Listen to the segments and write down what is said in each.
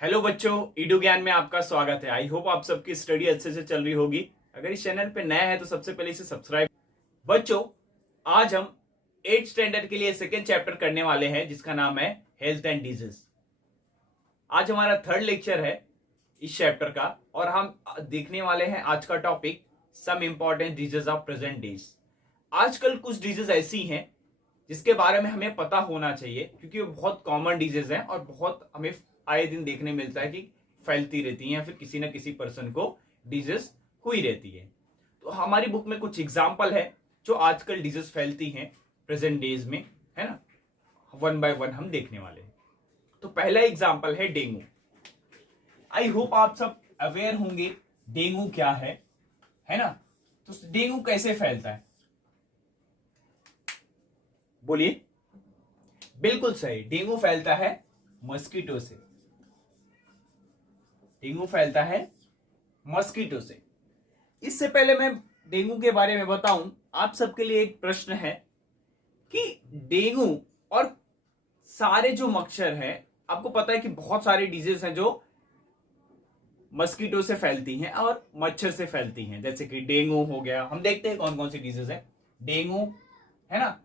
Hello बच्चों, Edu ज्ञान में आपका स्वागत है। आई होप आप सबकी स्टडी अच्छे से चल रही होगी। अगर इस चैनल पे नया है तो सबसे पहले इसे सब्सक्राइब। बच्चों, आज हम 8th स्टैंडर्ड के लिए सेकेंड चैप्टर करने वाले हैं जिसका नाम है हेल्थ एंड डिजीज। आज हमारा थर्ड लेक्चर है इस चैप्टर का और हम देखने वाले हैं आज का topic some important disease of present days. आजकल कुछ डिजीज ऐसी हैं जिसके बारे में हमें पता होना चाहिए क्योंकि वो बहुत कॉमन डिजीज हैं और बहुत हमें आए दिन देखने मिलता है कि फैलती रहती है या फिर किसी ना किसी पर्सन को डिजीज हुई रहती है। तो हमारी बुक में कुछ एग्जाम्पल है जो आजकल डिजीज फैलती हैं प्रेजेंट डेज में, है ना। वन बाय वन हम देखने वाले हैं। तो पहला एग्जाम्पल है डेंगू। आई होप आप सब अवेयर होंगे डेंगू क्या है ना। तो डेंगू कैसे फैलता है, बोलिए। बिल्कुल सही, डेंगू फैलता है मस्कीटो से। डेंगू फैलता है मस्कीटो से। इससे पहले मैं डेंगू के बारे में बताऊं, आप सबके लिए एक प्रश्न है कि डेंगू और सारे जो मच्छर हैं, आपको पता है कि बहुत सारे डिजीज हैं जो मस्कीटो से फैलती हैं और मच्छर से फैलती हैं। जैसे कि डेंगू हो गया, हम देखते हैं कौन कौन सी डिजीज है। डेंगू है ना,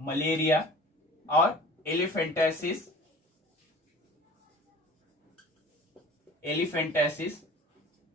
मलेरिया और एलिफेंटाइसिस।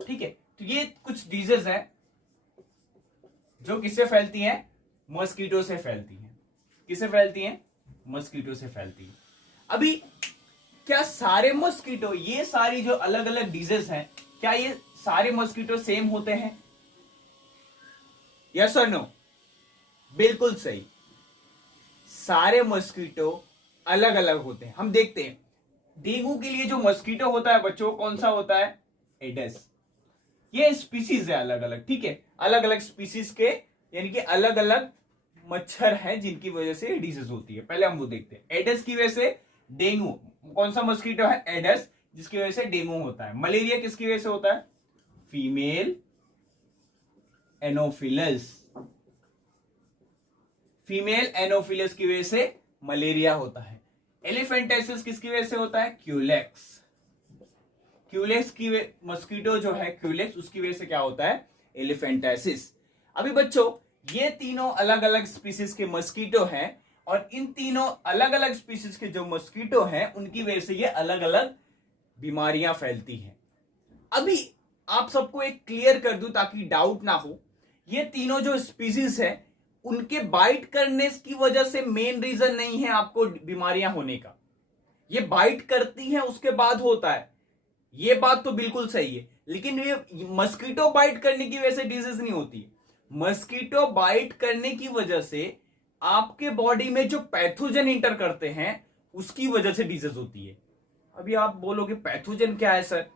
ठीक है। तो ये कुछ डिजीज हैं जो किससे फैलती हैं, मस्कीटो से फैलती हैं। किससे फैलती हैं, मस्कीटो से फैलती हैं। अभी क्या सारे मस्कीटो, ये सारी जो अलग अलग डिजीज हैं, क्या ये सारे मस्कीटो सेम होते हैं? यस और नो? बिल्कुल सही, सारे मस्कीटो अलग अलग होते हैं। हम देखते हैं डेंगू के लिए जो मस्कीटो होता है बच्चों, कौन सा होता है? एडेस। ये स्पीसीज है अलग अलग, ठीक है। अलग अलग स्पीसीज के यानी कि अलग अलग मच्छर हैं जिनकी वजह से डिजीज होती है। पहले हम वो देखते हैं। एडेस की वजह से डेंगू, कौन सा मस्कीटो है? एडेस, जिसकी वजह से डेंगू होता है। मलेरिया किसकी वजह से होता है? Female Anopheles. फीमेल एनोफिलस की वजह से मलेरिया होता है। एलिफेंटाइसिस किसकी वजह से होता है? क्यूलेक्स। क्यूलेक्स की मस्कीटो जो है क्यूलेक्स, उसकी वजह से क्या होता है? एलिफेंटाइसिस। अभी बच्चों, ये तीनों अलग अलग स्पीसीज के मस्कीटो हैं और इन तीनों अलग अलग स्पीसीज के जो मस्कीटो हैं उनकी वजह से ये अलग अलग बीमारियां फैलती हैं। अभी आप सबको एक क्लियर कर दूं ताकि डाउट ना हो, ये तीनों जो स्पीसीज है उनके बाइट करने की वजह से मेन रीजन नहीं है आपको बीमारियां होने का। ये बाइट करती हैं उसके बाद होता है, ये बात तो बिल्कुल सही है। लेकिन ये मस्कीटो बाइट करने की वजह से डिजीज नहीं होती। मस्कीटो बाइट करने की वजह से आपके बॉडी में जो पैथोजन इंटर करते हैं उसकी वजह से डिजीज होती है। अभी आप बोलोगे पैथोजन क्या है सर?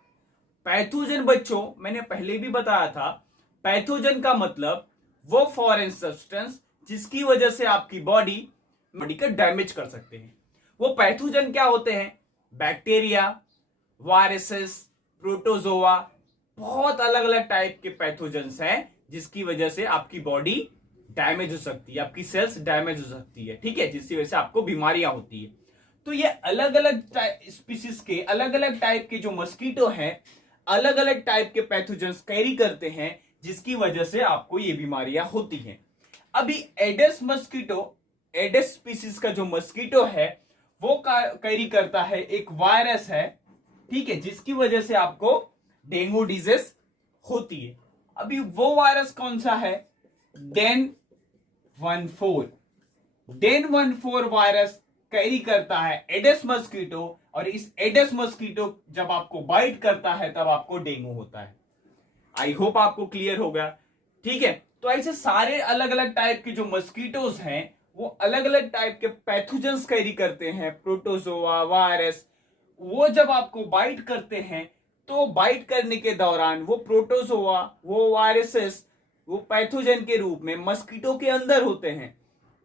पैथोजन बच्चों, मैंने पहले भी बताया था, पैथोजन का मतलब वो फॉरेन सब्सटेंस जिसकी वजह से आपकी बॉडी का डैमेज कर सकते हैं। वो पैथोजन क्या होते हैं? बैक्टीरिया, वायरसेस, प्रोटोजोआ, बहुत अलग अलग टाइप के पैथोजन्स हैं जिसकी वजह से आपकी बॉडी डैमेज हो सकती है, आपकी सेल्स डैमेज हो सकती है, ठीक है, जिसकी वजह से आपको बीमारियां होती है। तो ये अलग अलग स्पीसीज के अलग अलग टाइप के जो मस्कीटो हैं अलग अलग टाइप के पैथोजन्स कैरी करते हैं जिसकी वजह से आपको ये बीमारियां होती हैं। अभी एडेस मस्कीटो, एडेस स्पीसीज का जो मस्कीटो है वो कैरी करता है एक वायरस है, ठीक है, जिसकी वजह से आपको डेंगू डिजीज होती है। अभी वो वायरस कौन सा है? डेन14। डेन14 वायरस कैरी करता है एडेस मस्कीटो और इस एडेस मस्कीटो जब आपको बाइट करता है तब आपको डेंगू होता है। आई होप आपको क्लियर होगा, ठीक है। तो ऐसे सारे अलग अलग टाइप के जो मस्कीटोज हैं वो अलग अलग टाइप के पैथोजेंस कैरी करते हैं, प्रोटोजोआ, वायरस। वो जब आपको बाइट करते हैं तो बाइट करने के दौरान वो प्रोटोजोआ, वो वायरसेस, वो पैथोजन के रूप में मस्कीटो के अंदर होते हैं।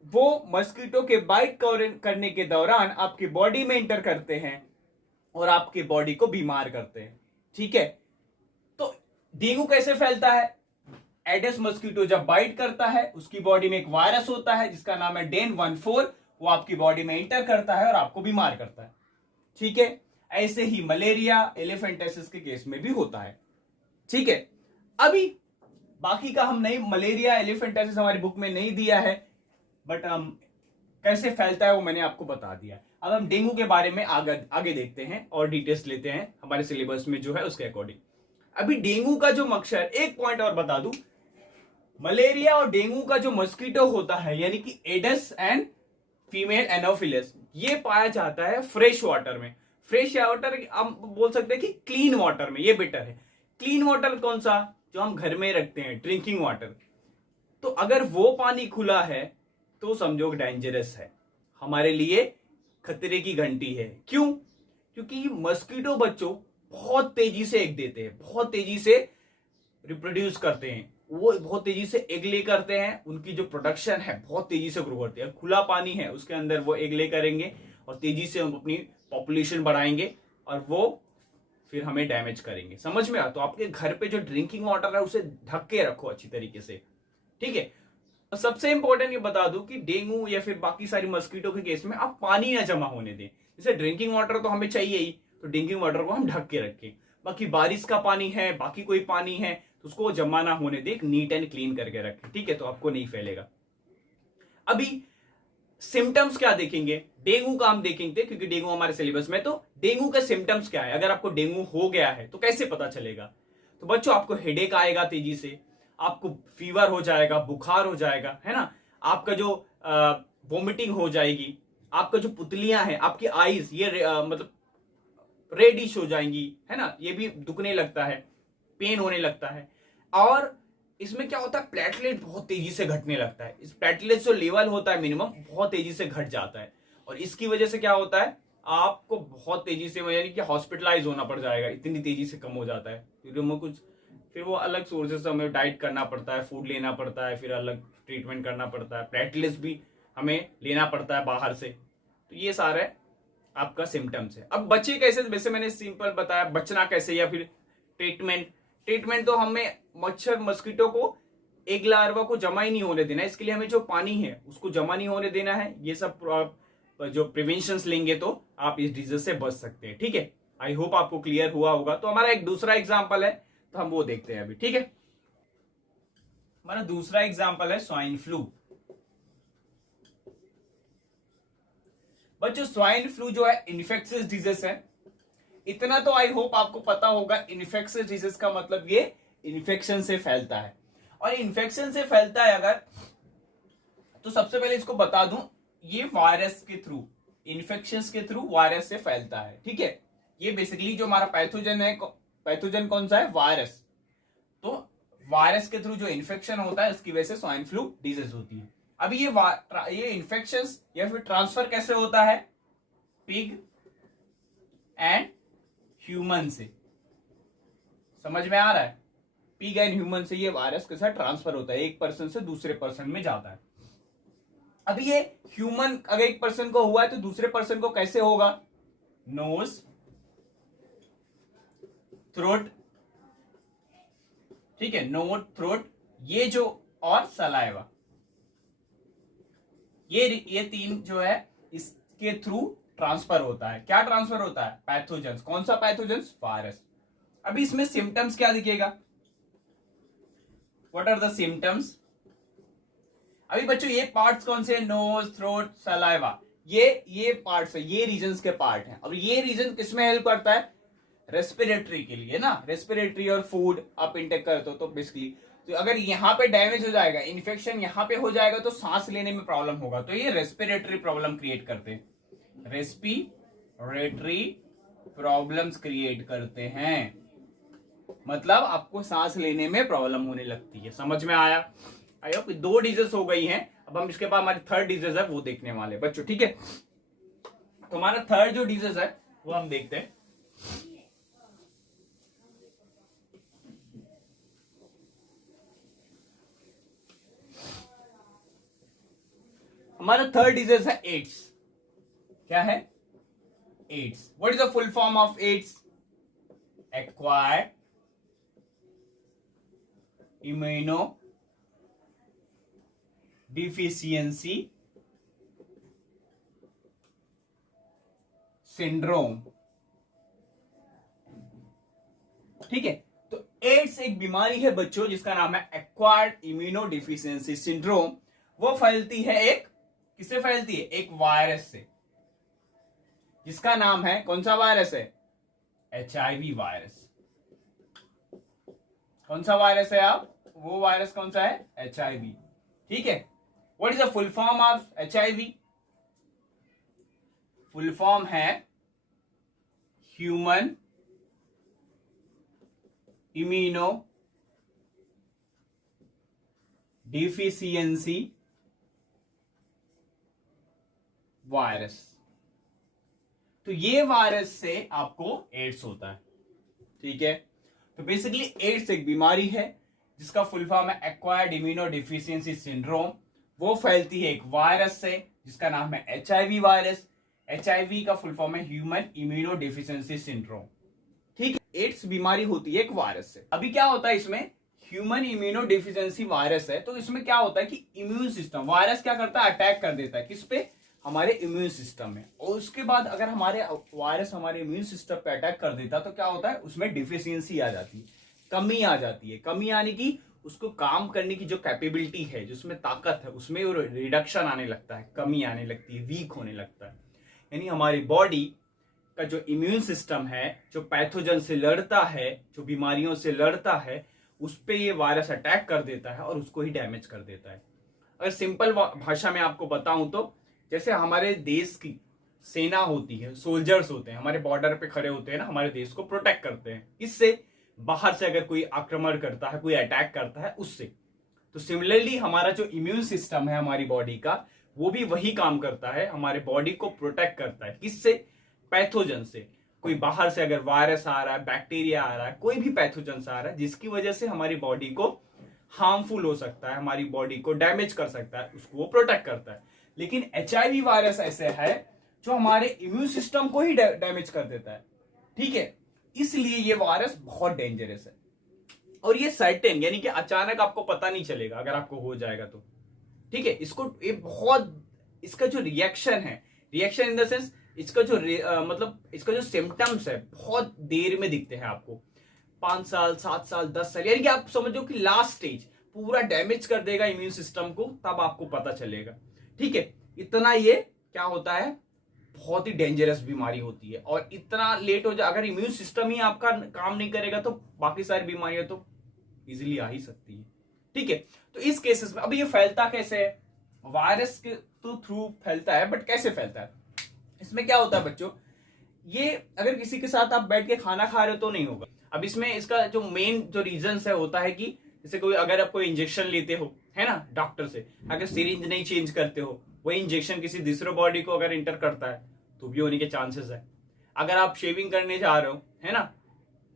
वो मस्कीटो के बाइट करने के दौरान आपकी बॉडी में इंटर करते हैं और आपकी बॉडी को बीमार करते हैं, ठीक है। तो डेंगू कैसे फैलता है? एडेस मस्कीटो जब बाइट करता है उसकी बॉडी में एक वायरस होता है जिसका नाम है डेन14। वो आपकी बॉडी में एंटर करता है और आपको बीमार करता है। ठीक है, ऐसे ही मलेरिया एलिफेंटाइसिस के केस में भी होता है। ठीक है, अभी बाकी का हम नहीं, मलेरिया एलिफेंटाइसिस हमारी बुक में नहीं दिया है, बट हम कैसे फैलता है वो मैंने आपको बता दिया। अब हम डेंगू के बारे में आगे देखते हैं और डिटेल्स लेते हैं हमारे सिलेबस में जो है उसके अकॉर्डिंग। अभी डेंगू का जो मकसद, एक पॉइंट और बता दूं, मलेरिया और डेंगू का जो मस्कीटो होता है यानी कि एडस एंड फीमेल एनोफिलस, ये पाया जाता है फ्रेश वाटर में। फ्रेश वाटर हम बोल सकते हैं कि क्लीन वाटर में, ये बेटर है। क्लीन वाटर कौन सा, जो हम घर में रखते हैं, ड्रिंकिंग वाटर। तो अगर वो पानी खुला है तो समझो डेंजरस है, हमारे लिए खतरे की घंटी है। क्यों? क्योंकि मस्कीटो बच्चों बहुत तेजी से एग देते हैं, बहुत तेजी से रिप्रोड्यूस करते हैं, वो बहुत तेजी से एग ले करते हैं, उनकी जो प्रोडक्शन है बहुत तेजी से ग्रो करती है। खुला पानी है उसके अंदर वो एग ले करेंगे और तेजी से हम अपनी पॉपुलेशन बढ़ाएंगे और वो फिर हमें डैमेज करेंगे। समझ में आ? तो आपके घर पे जो ड्रिंकिंग वाटर है उसे ढक के रखो अच्छी तरीके से। ठीक है, और सबसे इंपॉर्टेंट ये बता दूं कि डेंगू या फिर बाकी सारी मस्कीटो के केस में आप पानी ना जमा होने दें। जैसे ड्रिंकिंग वाटर तो हमें चाहिए ही, तो ड्रिंकिंग वाटर को हम ढक के रखें। बाकी बारिश का पानी है, बाकी कोई पानी है, तो उसको जमा ना होने दें, नीट एंड क्लीन करके रखें। ठीक है, तो आपको नहीं फैलेगा। अभी सिम्टम्स क्या देखेंगे, डेंगू का हम देखेंगे क्योंकि डेंगू हमारे सिलेबस में। तो डेंगू के सिम्टम्स क्या है, अगर आपको डेंगू हो गया है तो कैसे पता चलेगा? तो बच्चों आपको हेडेक आएगा तेजी से, आपको फीवर हो जाएगा, बुखार हो जाएगा, है ना, आपका जो वोमिटिंग हो जाएगी, आपका जो पुतलियां हैं, आपकी आईज ये मतलब रेडिश हो जाएंगी, है ना, ये भी दुखने लगता है, पेन होने लगता है। और इसमें क्या होता है, प्लेटलेट बहुत तेजी से घटने लगता है। इस प्लेटलेट जो लेवल होता है मिनिमम, बहुत तेजी से घट जाता है और इसकी वजह से क्या होता है, आपको बहुत तेजी से यानी कि हॉस्पिटलाइज होना पड़ जाएगा, इतनी तेजी से कम हो जाता है। फिर वो अलग सोर्सेस से हमें डाइट करना पड़ता है, फूड लेना पड़ता है, फिर अलग ट्रीटमेंट करना पड़ता है, प्लेटलेट्स भी हमें लेना पड़ता है बाहर से। तो ये सारा आपका सिम्टम्स है। अब बचे कैसे, वैसे मैंने सिंपल बताया, बचना कैसे या फिर ट्रीटमेंट तो हमें मच्छर मस्कीटो को एग लार्वा को जमा ही नहीं होने देना है, इसके लिए हमें जो पानी है उसको जमा नहीं होने देना है। ये सब जो प्रिवेंशंस लेंगे तो आप इस डिजीज से बच सकते हैं। ठीक है, आई होप आपको क्लियर हुआ होगा। तो हमारा एक दूसरा एग्जाम्पल है, तो हम वो देखते हैं अभी। ठीक है, हमारा दूसरा एग्जाम्पल है स्वाइन फ्लू। बच्चों स्वाइन फ्लू जो है इन्फेक्शियस डिजीज है, इतना तो आई होप आपको पता होगा। इन्फेक्शियस डिजीज का मतलब ये इन्फेक्शन से फैलता है, और इन्फेक्शन से फैलता है अगर, तो सबसे पहले इसको बता दूं, ये वायरस के थ्रू, इन्फेक्शन के थ्रू वायरस से फैलता है। ठीक है, ये बेसिकली जो हमारा पैथोजन है, पैथोजन कौन सा है, वायरस। तो वायरस के थ्रू जो इन्फेक्शन होता है उसकी वजह से स्वाइन फ्लू डिजीज होती है। अभी ये इन्फेक्शन या फिर ट्रांसफर कैसे होता है, पिग एंड ह्यूमन से। समझ में आ रहा है, पिग एंड ह्यूमन से ये वायरस के साथ ट्रांसफर होता है, एक पर्सन से दूसरे पर्सन में जाता है। अभी ये ह्यूमन अगर एक पर्सन को हुआ है तो दूसरे पर्सन को कैसे होगा, नोज, थ्रोट, ठीक है, नोज, थ्रोट, ये जो, और सलाइवा, ये तीन जो है इसके थ्रू ट्रांसफर होता है। क्या ट्रांसफर होता है, पैथोजेंस। कौन सा पैथोजेंस, वायरस। अभी इसमें सिम्टम्स क्या दिखेगा, व्हाट आर द सिम्टम्स। अभी बच्चों ये पार्ट्स कौन से, नोज, थ्रोट, सलाइवा, ये पार्ट्स है, ये रीजन्स के पार्ट हैं। अब ये रीजन किसमें हेल्प करता है, रेस्पिरेटरी के लिए ना, रेस्पिरेटरी और फूड आप इंटेक करते हो तो बेसिकली, तो अगर यहाँ पे डैमेज हो जाएगा, इन्फेक्शन यहाँ पे हो जाएगा तो सांस लेने में प्रॉब्लम होगा, तो ये रेस्पिरेटरी प्रॉब्लम क्रिएट करते हैं, रेस्पिरेटरी प्रॉब्लम्स क्रिएट करते हैं, मतलब आपको सांस लेने में प्रॉब्लम होने लगती है। समझ में आया? आई होप दो डिजीज हो गई हैं। अब हम इसके बाद हमारी थर्ड डिजीज है वो देखने वाले बच्चों। ठीक है, तो हमारा थर्ड जो डिजीज है वो हम देखते हैं। हमारा थर्ड डिजीज है एड्स। क्या है, AIDS. What is the full form of AIDS, acquired immunodeficiency syndrome. ठीक है, तो एड्स एक बीमारी है बच्चों जिसका नाम है एक्वायर्ड इम्यूनोडिफिशियंसी सिंड्रोम। वो फैलती है किससे फैलती है? एक वायरस से, जिसका नाम है, कौन सा वायरस है? HIV virus. कौन सा वायरस है आप? वो वायरस कौन सा है? HIV। ठीक है, what is the full form of HIV? Full form है ह्यूमन इम्यूनो डिफिशियंसी वायरस। तो ये वायरस से आपको एड्स होता है। ठीक है, तो बेसिकली एड्स एक बीमारी है जिसका फुल फॉर्म है एक्वायर्ड इम्यूनो डिफिशियंसी सिंड्रोम। वो फैलती है एक वायरस से जिसका नाम है HIV वायरस। HIV का फुल फॉर्म है ह्यूमन इम्यूनो डिफिशियंसी सिंड्रोम। ठीक है, एड्स बीमारी होती है एक वायरस से। अभी क्या होता है इसमें? ह्यूमन इम्यूनो डिफिशियंसी वायरस है, तो इसमें क्या होता है कि इम्यून सिस्टम, वायरस क्या करता है? अटैक कर देता है किस पे? हमारे इम्यून सिस्टम में। और उसके बाद अगर हमारे वायरस हमारे इम्यून सिस्टम पे अटैक कर देता है तो क्या होता है? उसमें डिफिशियंसी आ जाती है, कमी आ जाती है। कमी यानी कि उसको काम करने की जो कैपेबिलिटी है, जो उसमें ताकत है, उसमें रिडक्शन आने लगता है, कमी आने लगती है, वीक होने लगता है। यानी हमारी बॉडी का जो इम्यून सिस्टम है, जो पैथोजन से लड़ता है, जो बीमारियों से लड़ता है, उस पे ये वायरस अटैक कर देता है और उसको ही डैमेज कर देता है। अगर सिंपल भाषा में आपको बताऊं तो जैसे हमारे देश की सेना होती है, सोल्जर्स होते हैं, हमारे बॉर्डर पे खड़े होते हैं ना, हमारे देश को प्रोटेक्ट करते हैं। इससे बाहर से अगर कोई आक्रमण करता है, कोई अटैक करता है, उससे। तो सिमिलरली हमारा जो इम्यून सिस्टम है हमारी बॉडी का, वो भी वही काम करता है, हमारे बॉडी को प्रोटेक्ट करता है। किससे? पैथोजन से। कोई बाहर से अगर वायरस आ रहा है, बैक्टीरिया आ रहा है, कोई भी पैथोजन आ रहा है जिसकी वजह से हमारी बॉडी को हार्मफुल हो सकता है, हमारी बॉडी को डैमेज कर सकता है, उसको वो प्रोटेक्ट करता है। लेकिन HIV वायरस ऐसे है जो हमारे इम्यून सिस्टम को ही डैमेज कर देता है। ठीक है, इसलिए ये वायरस बहुत डेंजरस है। और ये सर्टेन यानी कि अचानक आपको पता नहीं चलेगा अगर आपको हो जाएगा तो। ठीक है, इसका जो रिएक्शन है, रिएक्शन इन द सेंस इसका जो मतलब इसका जो सिम्टम्स है बहुत देर में दिखते हैं आपको। 5 साल, 7 साल, 10 साल, यानी कि आप समझो कि लास्ट स्टेज पूरा डैमेज कर देगा इम्यून सिस्टम को, तब आपको पता चलेगा। ठीक है, इतना ये क्या होता है, बहुत ही डेंजरस बीमारी होती है। और इतना लेट हो जाए, अगर इम्यून सिस्टम ही आपका काम नहीं करेगा तो बाकी सारी बीमारियां तो इजीली आ ही सकती है। ठीक है, तो इस केसेस में अभी ये फैलता कैसे है? वायरस के तो थ्रू फैलता है, बट कैसे फैलता है? इसमें क्या होता है बच्चों, ये अगर किसी के साथ आप बैठ के खाना खा रहे हो तो नहीं होगा। अब इसमें इसका जो मेन जो रीजन है होता है कि जैसे कोई अगर आप कोई इंजेक्शन लेते हो, है ना, डॉक्टर से, अगर सिरिंज नहीं चेंज करते हो, वही इंजेक्शन किसी दूसरे बॉडी को अगर इंटर करता है तो भी होने के चांसेस है। अगर आप शेविंग करने जा रहे हो, है ना,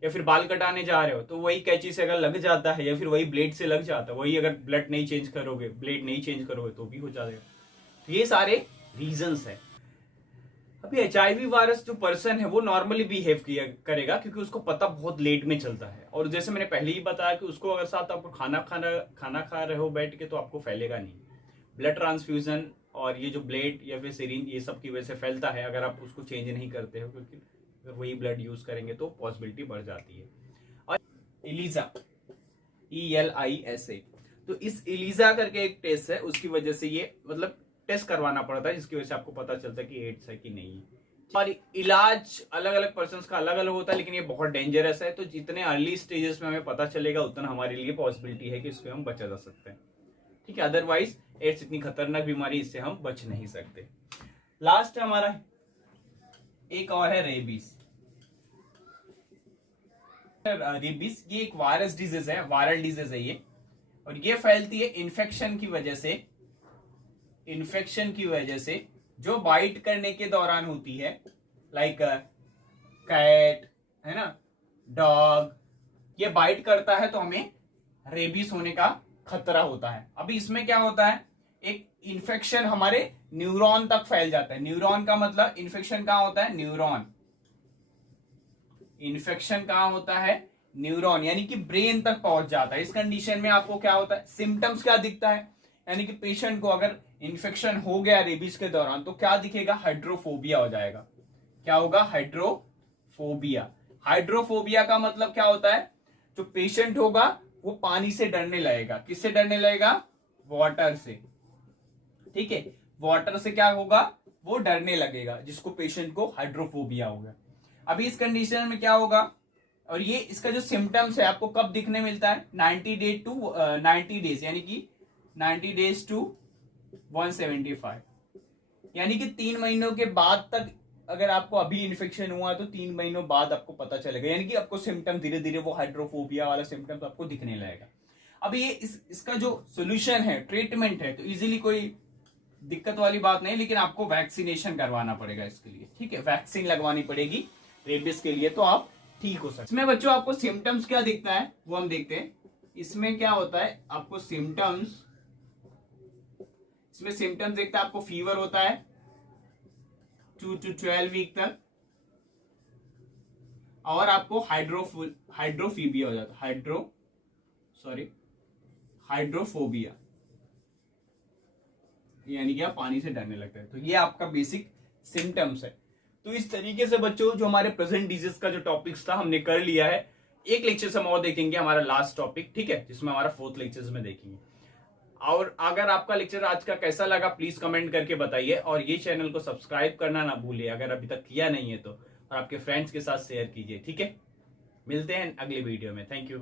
या फिर बाल कटाने जा रहे हो, तो वही कैंची से अगर लग जाता है या फिर वही ब्लेड से लग जाता है, वही अगर ब्लेड नहीं चेंज करोगे तो भी हो जाएगा। तो ये सारे रीजंस है। अभी HIV वायरस जो पर्सन है वो नॉर्मली बिहेव करेगा क्योंकि उसको पता बहुत लेट में चलता है। और जैसे मैंने पहले ही बताया कि उसको अगर साथ आपको खाना खा रहे हो बैठ के तो आपको फैलेगा नहीं। ब्लड ट्रांसफ्यूजन और ये जो ब्लेड या फिर सिरिंज ये सब की वजह से फैलता है अगर आप उसको चेंज नहीं करते हो, क्योंकि अगर वही ब्लड यूज करेंगे तो पॉसिबिलिटी बढ़ जाती है। और इलीजा, ELISA, तो इस इलीजा करके एक टेस्ट है, उसकी वजह से ये मतलब टेस्ट करवाना पड़ता है जिसकी वजह से आपको पता चलता है कि एड्स है कि नहीं है। और इलाज अलग अलग पर्सन का अलग अलग होता है, लेकिन ये बहुत डेंजरस है। तो जितने अर्ली स्टेजेस में हमें पता चलेगा उतना हमारे लिए पॉसिबिलिटी है कि इससे हम बचा जा सकते हैं। ठीक है, अदरवाइज एड्स इतनी खतरनाक बीमारी, इससे हम बच नहीं सकते। लास्ट है हमारा एक और है रेबीज। रेबीज ये एक वायरस डिजीज है, वायरल डिजीज है ये, और ये फैलती है इन्फेक्शन की वजह से जो बाइट करने के दौरान होती है, लाइक कैट, है ना, डॉग, ये बाइट करता है तो हमें रेबीज होने का खतरा होता है। अभी इसमें क्या होता है, एक इन्फेक्शन हमारे न्यूरॉन तक फैल जाता है। न्यूरॉन का मतलब इन्फेक्शन कहां होता है? न्यूरॉन। इन्फेक्शन कहां होता है? न्यूरॉन, यानी कि ब्रेन तक पहुंच जाता है। इस कंडीशन में आपको क्या होता है, सिम्टम्स क्या दिखता है, यानी कि पेशेंट को अगर इन्फेक्शन हो गया रेबीज के दौरान तो क्या दिखेगा, हाइड्रोफोबिया हो जाएगा। क्या होगा? हाइड्रोफोबिया। हाइड्रोफोबिया का मतलब क्या होता है? जो पेशेंट होगा वो पानी से डरने लगेगा। किससे डरने लगेगा? वाटर से। ठीक है, वाटर से क्या होगा? वो डरने लगेगा, जिसको पेशेंट को हाइड्रोफोबिया होगा। अभी इस कंडीशन में क्या होगा? और ये इसका जो सिम्टम्स है आपको कब दिखने मिलता है? 90 डेज यानी कि 90 डेज टू 175, यानी कि 3 महीनों के बाद तक। अगर आपको अभी इन्फेक्शन हुआ तो 3 महीनों बाद आपको पता चलेगा, यानी कि आपको सिम्टम धीरे धीरे वो हाइड्रोफोबिया वाला सिम्टम्स आपको दिखने लगेगा। अब ये इसका जो सोल्यूशन है, ट्रीटमेंट है, तो इजीली कोई दिक्कत वाली बात नहीं, लेकिन आपको वैक्सीनेशन करवाना पड़ेगा इसके लिए। ठीक है, वैक्सीन लगवानी पड़ेगी रेबीज के लिए, तो आप ठीक हो सकते। इसमें बच्चों आपको सिम्टम्स क्या दिखता है वो हम देखते हैं। इसमें क्या होता है आपको सिम्टम्स, इसमें सिम्टम्स देखता है आपको फीवर होता है 2 to 12 वीक तक, और आपको हाइड्रोफीबिया हो जाता है, हाइड्रोफोबिया, यानी कि आप पानी से डरने लगते हैं। तो ये आपका बेसिक सिम्टम्स है। तो इस तरीके से बच्चों जो हमारे प्रेजेंट डिजीज का जो टॉपिक्स था हमने कर लिया है। एक लेक्चर से हम और देखेंगे हमारा लास्ट टॉपिक, ठीक है, जिसमें हमारा 4th लेक्चर में देखेंगे। और अगर आपका लेक्चर आज का कैसा लगा प्लीज कमेंट करके बताइए, और ये चैनल को सब्सक्राइब करना ना भूलिए अगर अभी तक किया नहीं है तो, और आपके फ्रेंड्स के साथ शेयर कीजिए। ठीक है, मिलते हैं अगले वीडियो में। Thank you.